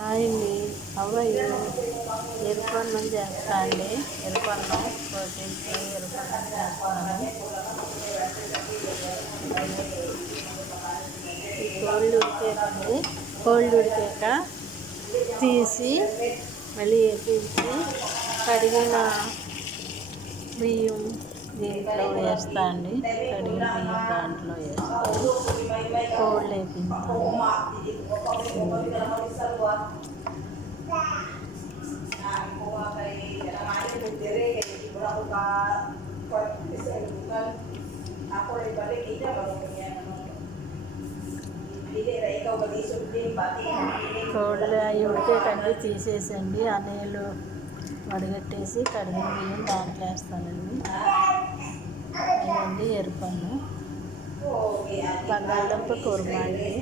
Hi అండి, అవ్వయ్య ఎరుపన్నం చేస్తా అండి. ఎరుపన్నం ప్రోటీన్కి ఎరుపన్నం చేస్తాను. ఈ కోళ్ళు ఉడికాక తీసి మళ్ళీ వేపించి కడిగిన బియ్యం దీంట్లో వేస్తా అండి. కడిగిన బియ్యం దాంట్లో వేస్తాను. కోళ్ళు వేపిస్తాను. కోళ్ళు అవి ఉడికేటండి తీసేసండి. ఆ నీళ్ళు వడగట్టేసి కడిగిన బియ్యం దాంట్లో వేస్తానండి. అదండి ఎరుపన్నం. బంగాళదుంప కుర్మా అండి.